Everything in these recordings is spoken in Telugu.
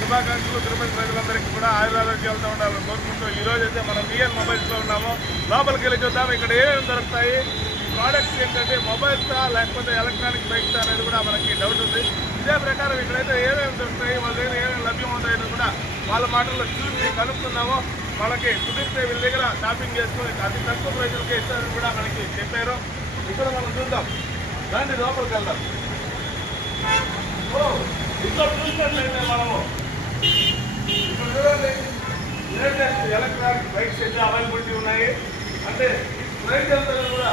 శుభాకాంక్షలు. తిరుపతి ప్రజలందరికీ కూడా ఆయురారోగ్యాలతో ఉండాలని కోరుకుంటూ ఈ రోజు అయితే మనం విఎన్ మొబైల్స్లో ఉన్నాము. లోపలికి వెళ్ళి చూద్దాం. ఇక్కడ ఏమేమి దొరుకుతాయి? ప్రోడక్ట్స్ ఏంటంటే మొబైల్సా లేకపోతే ఎలక్ట్రానిక్ బైక్స్ అనేది కూడా మనకి డౌట్ ఉంది. ఇదే ప్రకారం ఇక్కడైతే ఏమేమి దొరుకుతాయి వాళ్ళ దగ్గర ఏమేమి లభ్యం ఉంటాయని కూడా వాళ్ళ మాటల్లో చూసి కనుక్కున్నాము. మనకి కుదిరితే వీళ్ళ దగ్గర షాపింగ్ చేసుకుని అతి తక్కువ ప్రైజులకి ఇస్తారని కూడా మనకి చెప్పారు. ఇక్కడ మనం చూద్దాం. దాన్ని లోపలికి వెళ్దాం. ఓ, ఇక్కడ చూసినట్లయితే మనము ఇక్కడ చూడండి. లేటెస్ట్ ఎలక్ట్రానిక్ బైక్స్ అయితే అవైలబిలిటీ ఉన్నాయి. అంటే ప్రైస్ ఎంత కూడా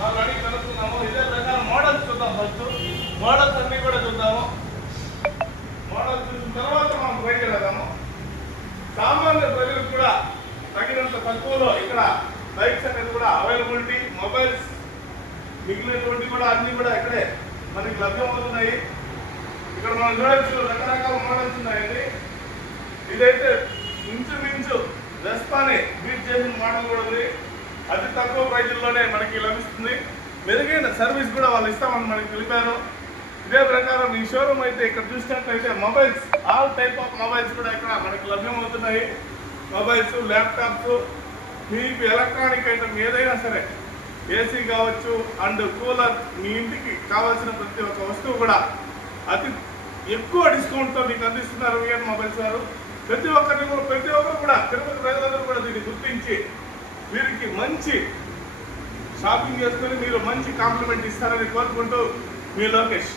వాళ్ళు అడిగి కనుక్కున్నాము. ఇదే ప్రకారం మోడల్స్ చూద్దాం ఫస్ట్ మోడల్స్ అన్ని కూడా చూద్దాము మోడల్స్ చూసిన తర్వాత మనం బయటకు వెళ్దాము సామాన్య ప్రజలకు కూడా తగినంత తక్కువలో ఇక్కడ బైక్స్ అనేది కూడా అవైలబిలిటీ మొబైల్స్ మిగిలినటువంటి కూడా అన్నీ కూడా ఇక్కడే మనకి లభ్యమవుతున్నాయి. ఇక్కడ మనం చూడవచ్చు రకరకాల మోడల్స్ ఉన్నాయండి. ఇదైతే ఇంచుమించు రెస్పాని బీట్ చేసిన మోడల్ కూడా ఉంది. అతి తక్కువ ప్రైజుల్లోనే మనకి లభిస్తుంది. మెరుగైన సర్వీస్ కూడా వాళ్ళు ఇస్తామని మనకి తెలిపారు. ఇదే ప్రకారం ఈ షోరూమ్ అయితే ఇక్కడ చూసినట్లయితే mobiles all type of mobiles కూడా ఇక్కడ మనకు లభ్యమవుతున్నాయి. మొబైల్స్ ల్యాప్టాప్స్ మీకు ఎలక్ట్రానిక్ ఐటమ్ ఏదైనా సరే ఏసీ కావచ్చు అండ్ కూలర్ మీ ఇంటికి కావాల్సిన ప్రతి ఒక్క వస్తువు కూడా అతి ఎక్కువ డిస్కౌంట్తో మీకు అందిస్తున్నారు విఎన్ మొబైల్స్ వారు. ప్రతి ఒక్కరిని కూడా ప్రతి ఒక్కరు కూడా తిరుపతి ప్రజలందరూ కూడా దీన్ని గుర్తించి వీరికి మంచి షాపింగ్ చేసుకొని మీరు మంచి కాంప్లిమెంట్ ఇస్తారని కోరుకుంటూ మీ లోకేష్.